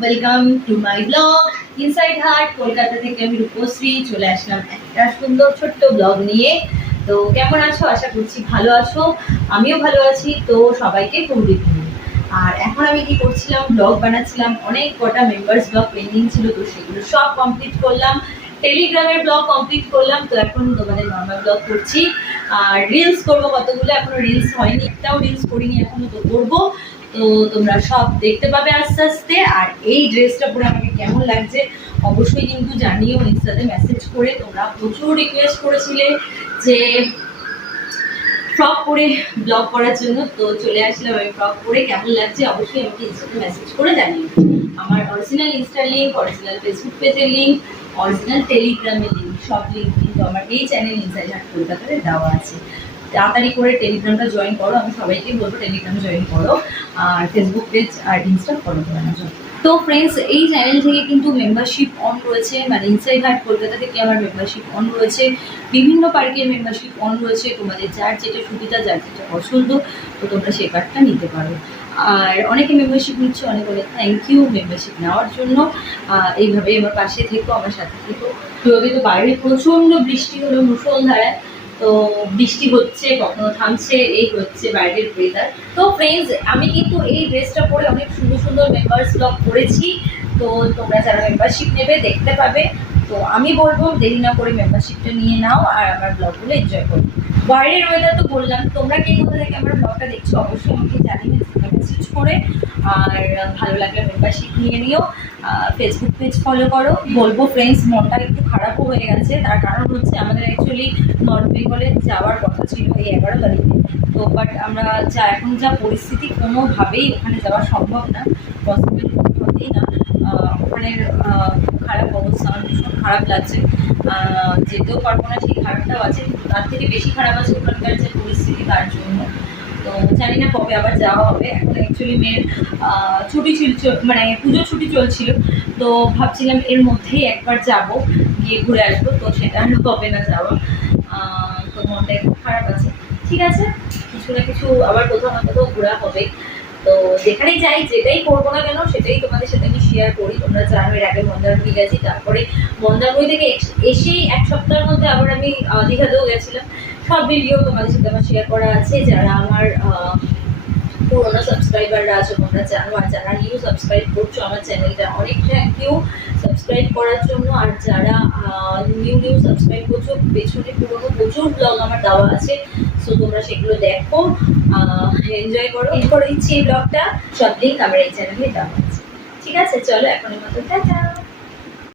Welcome to my blog inside heart. Kolkata থেকে আমি রূপশ্রী চলে আসলাম একটা সুন্দর ছোট্ট ব্লগ নিয়ে। তো কেমন আছো? আশা করছি ভালো আছো, আমিও ভালো আছি। তো সবাইকে গুড ইভিনিং। আর এখন আমি কি করছিলাম, ব্লগ বানাচ্ছিলাম। অনেক কটা মেম্বার্স ব্লগ পেন্ডিং ছিল, তো সেগুলো সব কমপ্লিট করলাম। টেলিগ্রামের ব্লগ কমপ্লিট করলাম, তো এখন তোমাদের নর্মাল ব্লগ করছি। আর রিলস করবো কতগুলো, এখনো রিলস হয়নি, একটাও রিলস করিনি এখনো, তো করবো। তো তোমরা সব দেখতে পাবে আস্তে আস্তে। আর এই ড্রেসটা পরে আমাকে কেমন লাগছে অবশ্যই কিন্তু জানিও ইনস্টাতে মেসেজ করে। তোমরা প্রচুর রিকোয়েস্ট করেছিলে যে ফ্রক পরে ব্লগ করার জন্য, তো চলে আসলাম আমি ফ্রক পরে। কেমন লাগছে অবশ্যই আমাকে ইনস্টাতে মেসেজ করে জানিও। আমার অরিজিনাল ইনস্টার লিঙ্ক, অরিজিনাল ফেসবুক পেজের লিঙ্ক, অরিজিনাল টেলিগ্রামের লিঙ্ক, সব লিঙ্ক কিন্তু আমার এই চ্যানেল ইনসাইড হার্ট কলকাতাতে দেওয়া আছে। তাড়াতাড়ি করে টেলিগ্রামটা জয়েন করো, আমি সবাইকে বলবো টেলিগ্রাম জয়েন করো, আর ফেসবুক পেজ আর ইনস্টা ফলো করে না। তো ফ্রেন্ডস, এই চ্যানেল থেকে কিন্তু মেম্বারশিপ অন রয়েছে, মানে ইনসাইড হার্ট কলকাতা থেকে আমার মেম্বারশিপ অন রয়েছে, বিভিন্ন পার্কের মেম্বারশিপ অন রয়েছে। তোমাদের যার যেটা সুবিধা, যার যেটা পছন্দ, তো তোমরা সেই কার্ডটা নিতে পারো। আর অনেকে মেম্বারশিপ নিচ্ছে, অনেক অনেক থ্যাংক ইউ মেম্বারশিপ নেওয়ার জন্য। এইভাবে আমার পাশে থেকো, আমার সাথে থেকো। তো বাইরে প্রচণ্ড বৃষ্টি হলো, মুষলধারায়। তো বৃষ্টি হচ্ছে, কখনো থামছে, এই হচ্ছে বাইরের ওয়েদার। তো ফ্রেন্ডস, আমি কিন্তু এই ড্রেসটা পরে অনেক সুন্দর সুন্দর মেম্বার্স ব্লগ করেছি। তো তোমরা যারা মেম্বারশিপ নেবে দেখতে পাবে। তো আমি বলবো দেরি না করে মেম্বারশিপটা নিয়ে নাও আর আমার ব্লগগুলো এনজয় করো। বাইরের ওয়েদার তো বললাম, তোমরা কে কোথা থেকে আমার ব্লগটা দেখছো অবশ্যই আমাকে জানিয়ে মেসেজ করে। আর ভালো লাগলে মেম্বারশিপ নিয়ে নিও, ফেসবুক পেজ ফলো করো। বলবো ফ্রেন্ডস, মনটা একটু খারাপও হয়ে গেছে। তার কারণ হচ্ছে আমাদের অ্যাকচুয়ালি নর্থ বেঙ্গলে যাওয়ার কথা ছিল এই 11 তারিখে। তো বাট আমরা এখন যা পরিস্থিতি, কোনোভাবেই ওখানে যাওয়া সম্ভব না, পসিবল হতেই না। ওখানের খারাপ অবস্থা, আমার ভীষণ খারাপ লাগছে। যেতেও পারবো না, সেই খারাপটাও আছে, তার থেকে বেশি খারাপ আছে ওখানকার যে পরিস্থিতি, তার জন্য। তো জানি না কবে আবার যাওয়া হবে। এখন অ্যাকচুয়ালি মেয়ের ছুটি ছিল, মানে পুজোর ছুটি চলছিল। তো ভাবছিলাম এর মধ্যেই একবার যাব, গিয়ে ঘুরে আসবো। তো সেটা আর হবে না যাওয়া। তো মনটা একটু খারাপ আছে। ঠিক আছে, কিছু না কিছু আবার কোথাও না কোথাও ঘোরা হবে। তো যেখানেই যাই, যেটাই করবো না কেন, সেটাই তোমাদের সাথে আমি শেয়ার করি। তোমরা জানো এর আগে মন্দারমণি গেছি, তারপরে মন্দারমণি থেকে এসেই এক সপ্তাহের মধ্যে আবার আমি দীঘাতেও গেছিলাম। সব ভিডিও তোমাদের সাথে আমার শেয়ার করা আছে। যারা আমার পুরোনো সাবস্ক্রাইবাররা আছো তোমরা জানো, আর যারা নিউ সাবস্ক্রাইব করছো আমার চ্যানেলটা, অনেক থ্যাংক ইউ সাবস্ক্রাইব করার জন্য। আর যারা নিউ সাবস্ক্রাইব করছো, পেছনে পুরোনো প্রচুর ব্লগ আমার দেওয়া আছে, সো তোমরা সেগুলো দেখো, এনজয় করো। এরপর দিচ্ছি এই ব্লগটা, সব লিঙ্ক আমার এই চ্যানেলে দেওয়া আছে। ঠিক আছে, চলো এখন মতো টাটা।